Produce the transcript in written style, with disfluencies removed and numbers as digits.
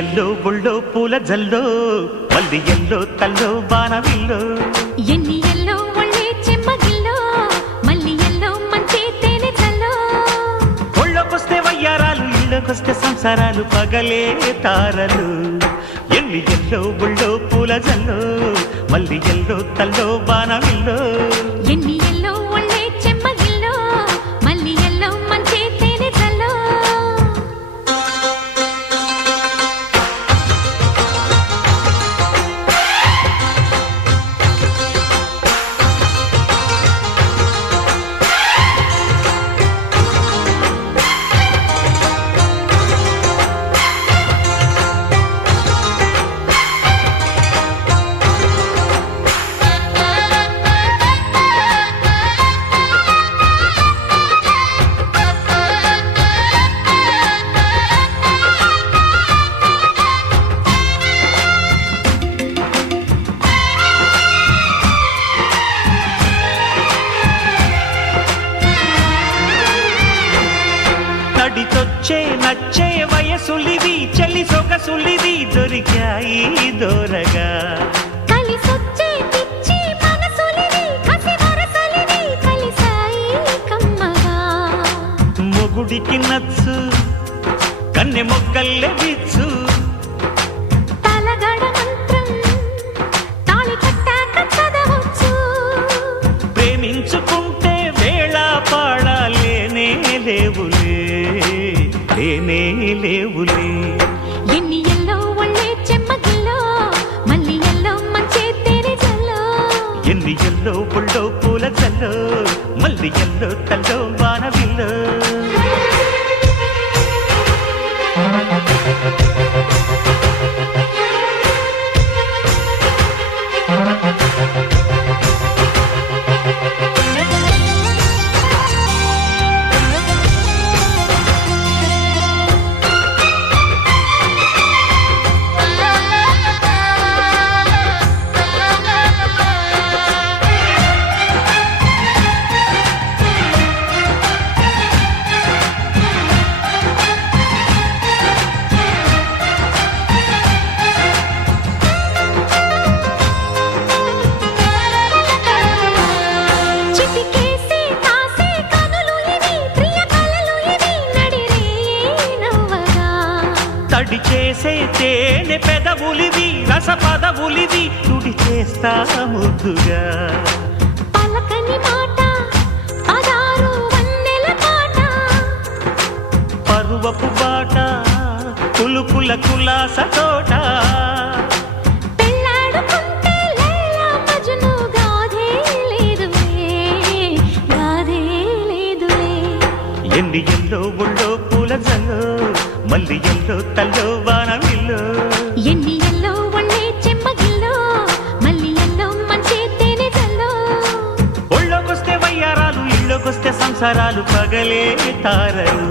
yellow బుళ్ళో పూల జల్లో మల్లి yellow తల్లో బాణవిల్లో ఎన్ని ఎల్లో ఒళ్ళే చెమ్మగిల్లో మల్లి ఎల్లో మంచి తేనె చల్లో ఒళ్ళొకొస్తే వయ్యారాలు ఇళ్ళకొస్తే సంసారాలు పగలే తారలు ఎన్ని ఎల్లో బుళ్ళో పూల జల్లో మల్లి ఎల్లో తల్లో బాణవిల్లో ఎన్ని ఎల్లో ఒళ్ళే చెమ్మగిల్లో మల్లి ఎల్లో మంచి తేనె చల్లో నడిచొచ్చే నచ్చే వయసులివి చలి సొగసులివి దొరికాయి దొరగా కలిసొచ్చే పిచ్చి మనసులివి కసి వరసలివి కలిసాయి కమ్మగా మొగుడికి నచ్చు కన్నె మొక్కల్లే బిచ్చు తలగడ మంత్రం తాళి కట్టాక చదవచ్చు ప్రేమించుకుంటే వేళ పాడాలేనే లేవులే లేనే లేవులే ఎన్ని ఎల్లో ఒళ్ళే చెమ్మగిల్లో మల్లి ఎల్లో మంచి తేనె చల్లో ఎన్ని ఎల్లో బుళ్ళో పూల చల్లో మల్లి ఎల్లో తల్లో బాణవిల్లో చిటికేసి కాసే కనులు ఇవి ప్రియ కలలు ఇవి నడిరే నవ్వగా తడి చేసే తేనె పెదవులివి రస పదవులివి తుడి చేస్తా ముద్దుగా పలకని మాట పదారు వన్నెల పాట పరువపు బాట కులుకుల కులాస తోట పెళ్ళాడుకుంటే లైలా మజ్ను గాథే లేదులే గాథే లేదులే ఎన్ని ఎల్లో బుళ్ళో పూల జల్లో మల్లి ఎల్లో తల్లో బాణవిల్లో ఎన్ని ఎల్లో ఒళ్ళే చెమ్మగిల్లో మల్లి ఎల్లో మంచి తేనె చల్లో ఒళ్ళోకొస్తే వయ్యారాలు ఇళ్ళకొస్తే సంసారాలు పగలే తారలు